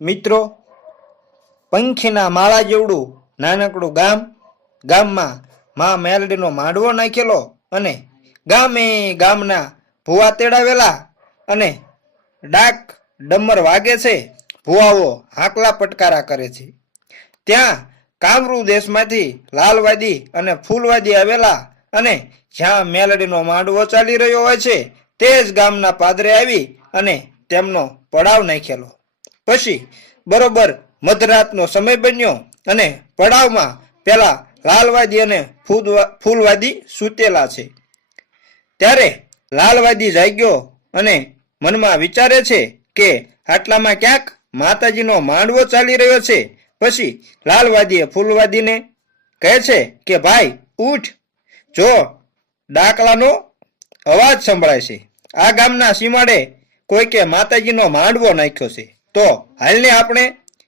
મિત્રો, પંખીના માળા જેવડું નાનકડું ગામ, ગામમાં મા મેલડીનો માંડવો નાખેલો અને ગામે ગામના ભૂવા તેડાવેલા અને ડાક ડમર વાગે છે, ભૂવાઓ હાકલા પટકારા કરે છે. ત્યાં કામરૂ દેશમાંથી લાલવાદી અને ફૂલવાદી આવેલા અને જ્યાં મેલડીનો માંડવો ચાલી રહ્યો હોય છે, તે જ ગામના પાદરે આવી અને તેમનો પડાવ નાખેલો. પછી બરોબર મધરાતનો સમય બન્યો અને પડાવમાં પેલા લાલવાદી અને ફૂલવાદી સૂતેલા છે. ત્યારે લાલવાદી જાગ્યો અને મનમાં વિચારે છે કે આટલામાં ક્યાંક માતાજીનો માંડવો ચાલી રહ્યો છે. પછી લાલવાદીએ ફૂલવાદીને કહે છે કે, ભાઈ, ઉઠ. જો ડાકલાનો અવાજ સંભળાય છે. આ ગામના સીમાડે કોઈકે માતાજીનો માંડવો નાખ્યો છે. તો હાલને આપણે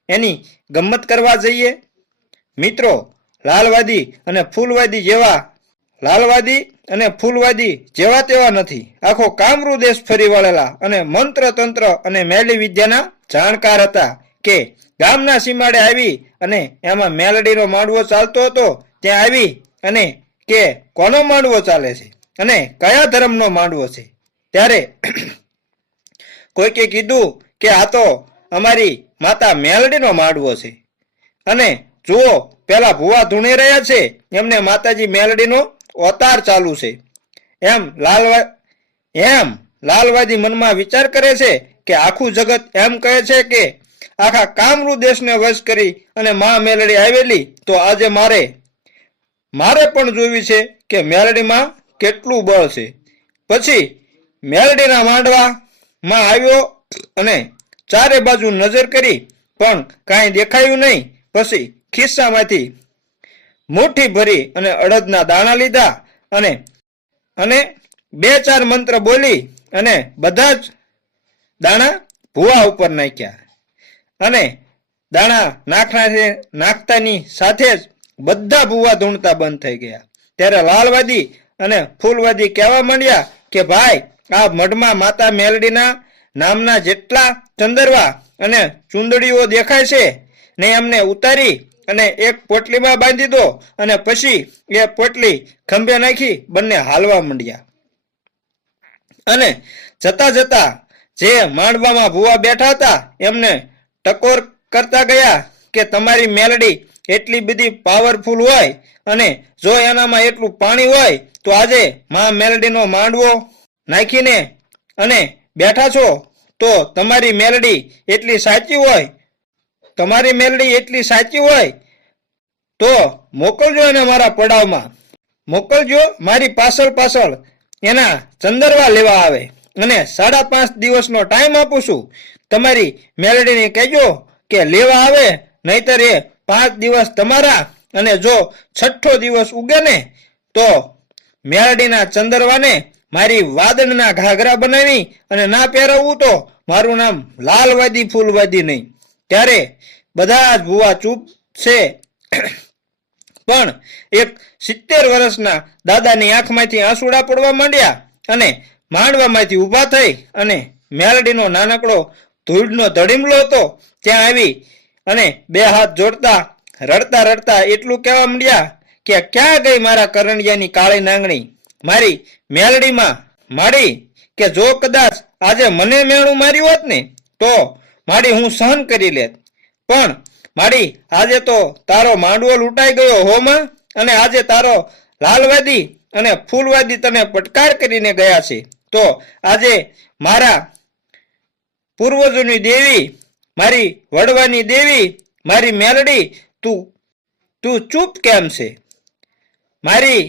એની ગમત કરવા જઈએ. મિત્રો, લાલવાદી અને ફૂલવાદી જેવા, લાલવાદી અને ફૂલવાદી જેવા તેવા નથી. આખો કામરૂ દેશ ફરી વળેલા અને મંત્ર તંત્ર અને મેલી વિદ્યાના જાણકાર હતા કે ગામના સીમાડે આવી અને એમાં મેલડીનો માંડવો ચાલતો હતો, ત્યાં આવી અને કે કોનો માંડવો ચાલે છે અને કયા ધર્મનો માંડવો છે. ત્યારે કોઈકે કીધું કે આ તો અમારી માતા મેલડીનો માંડવો છે. અને જુઓ, પેલા ભુવા ધૂણી રહ્યા છે, એમને માતાજી મેલડીનો અવતાર ચાલુ છે. એમ લાલવા, એમ લાલવાદી મનમાં વિચાર કરે છે કે આખું જગત એમ કહે છે કે આખા કામરૂ દેશને વશ કરી અને મા મેલડી આવેલી, તો આજે મારે મારે પણ જોવી છે કે મેલડીમાં કેટલું બળ છે. પછી મેલડીના માંડવામાં આવ્યો અને ચારે બાજુ નજર કરી, પણ કાંઈ દેખાયું નહીં. પછી ખિસ્સામાંથી મુઠ્ઠી ભરી અને અડદના દાણા લીધા અને અને બે ચાર મંત્ર બોલી અને બધા જ દાણા ભૂવા ઉપર નાખ્યા. અને દાણા નાખના નાખતાની સાથે જ બધા ભૂવા ધૂણતા બંધ થઈ ગયા. ત્યારે લાલવાદી અને ફૂલવાદી કહેવા માંડ્યા કે, ભાઈ, આ મઢમાં માતા મેલડીના નામના જેટલા ચંદરવા અને ચુંદડીઓ દેખાય છે, ને એમને ઉતારી અને એક પોટલીમાં બાંધી દો અને પછી એ પોટલી ખંભે નાખી બંને હાલવા માંડ્યા. અને જતા જતા જે માંડવામાં ભૂવા બેઠા હતા, એમને ટકોર કરતા ગયા કે તમારી મેલડી એટલી બધી પાવરફુલ હોય અને જો એનામાં એટલું પાણી હોય, તો આજે મા મેલડીનો માંડવો નાખીને અને બેઠા છો, તો તમારી મેલડી એટલી સાચી હોય, તમારી મેલડી એટલી સાચી હોય, તો મોકલજો એને મારા પડાવમાં. મોકલજો, મારી પાછળ પાછળ એના ચંદરવા લેવા આવે. અને સાડા પાંચ દિવસનો ટાઈમ આપું છું. તમારી મેલડીને કહેજો કે લેવા આવે, નહીતર એ પાંચ દિવસ તમારા અને જો છઠ્ઠો દિવસ ઉગે ને, તો મેલડીના ચંદરવાને મારી વાદળના ઘાઘરા બનાવી અને ના પહેરવું તો મારું નામ લાલવાદી, ફૂલવાદી નહીં. ત્યારે બધા જ ભુવા ચૂપ છે. પણ એક સિત્તેર વર્ષના દાદાની આંખમાંથી આંસુડા પડવા માંડ્યા અને માંડવામાંથી ઊભા થઈ અને મેલડીનો નાનકડો ધૂળનો ધડીમલો હતો. ત્યાં આવી અને બે હાથ જોડતા, રડતા રડતા એટલું કહેવા માંડ્યા કે ક્યાં ગઈ મારા કરણિયાની કાળી નાંગણી? મારી મેલડીમાં માડી કે જો કદાચ આજે મને મેળું માર્યું હોત ને, તો માડી હું સહન કરી લેત. પણ માડી આજે તો તારો માંડવો લૂંટાઈ ગયો હોમાં, અને આજે તારો લાલવાદી અને ફૂલવાદી તને પટકાર કરીને ગયા છે. તો આજે મારા પૂર્વજોની દેવી, મારી વડવાની દેવી, મારી મેલડી, તું તું ચૂપ કેમ છે? મારી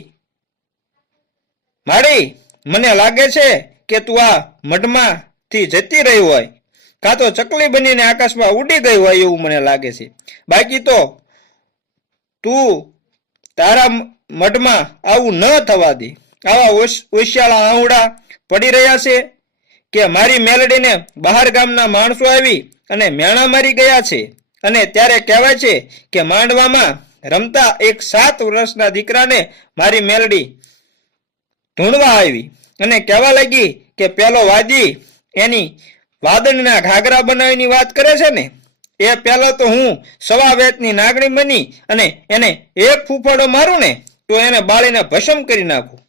માડી મને લાગે છે કે તું આ મઢમાંથી જતી રહી હોય. કાં તો ચકલી બનીને આકાશમાં ઉડી ગઈ હોય એવું મને લાગે છે. બાકી તો તું તારા મઢમાં આવું ન થવા દે. આવા ઓશ- ઓશિયાળા આંવડા પડી રહ્યા છે કે મારી મેલડીને બહાર ગામના માણસો આવી અને મેણા મારી ગયા છે. અને ત્યારે કહેવાય છે કે માંડવામાં રમતા એક સાત વર્ષના દીકરાને મારી મેલડી ઢૂંઢવા આવી અને કહેવા લાગી કે પેલો વાદી એની વાદળના ઘાઘરા બનાવીની વાત કરે છે ને, એ પહેલો તો હું સવા વેતની નાગણી બની અને એને એક ફૂફાડો મારું ને, તો એને બાળીને ભસ્મ કરી નાખું.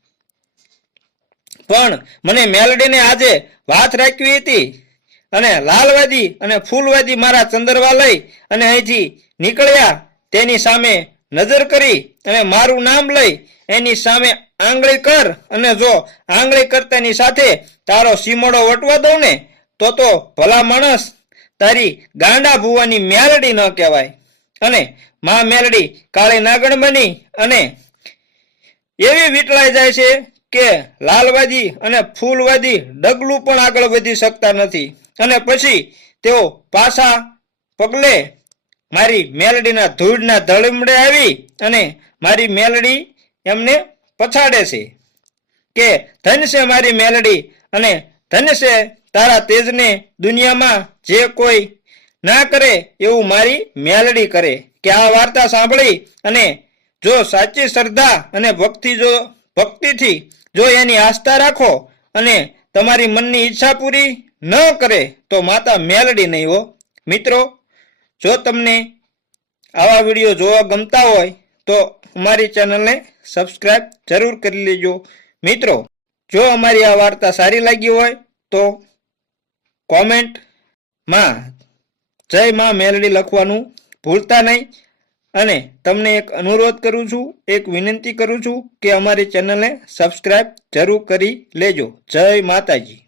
પણ મને મેલડીને આજે વાત રાખવી હતી અને લાલવાદી અને ફૂલવાદી મારા ચંદરવા લઈ અને અહીંથી નીકળ્યા તેની સામે નજર કરી અને મારું નામ લઈ એની સામે આંગળી કર અને જો આંગળી કરતાની સાથે તારો સીમડો વટવા દઉં ને, તો તો ભલા માણસ તારી ગાંડા ભુવાની મેલડી ન કહેવાય. અને માં મેલડી કાળી નાગણ બની અને એવી વીટલાઈ જાય છે કે લાલવાદી અને ફૂલવાદી ડગલું પણ આગળ વધી શકતા નથી. અને પછી તેઓ પાછા પગલે મારી મેલડીના ધૂળના ધળમડે આવી અને મારી મેલડી એમને પછાડે છે કે ધન છે મારી મેલડી અને ધન છે તારા તેજને દુનિયામાં જે કોઈ ના કરે એવું મારી મેલડી કરે. કે આ વાર્તા સાંભળી અને જો સાચી શ્રદ્ધા અને ભક્તિ જો, ભક્તિથી જો એની આસ્થા રાખો અને તમારી મનની ઈચ્છા પૂરી ન કરે તો માતા મેલડી નહીં હો. મિત્રો, જો તમને આવા વીડિયો જોવા ગમતા હોય તો અમારી ચેનલને સબસ્ક્રાઇબ જરૂર કરી લેજો. મિત્રો, જો અમારી આ વાર્તા સારી લાગી હોય, તો કોમેન્ટમાં જય માં મેલડી લખવાનું ભૂલતા નહીં. અને તમને એક અનુરોધ કરું છું, એક વિનંતી કરું છું કે અમારી ચેનલને સબસ્ક્રાઇબ જરૂર કરી લેજો. જય માતાજી.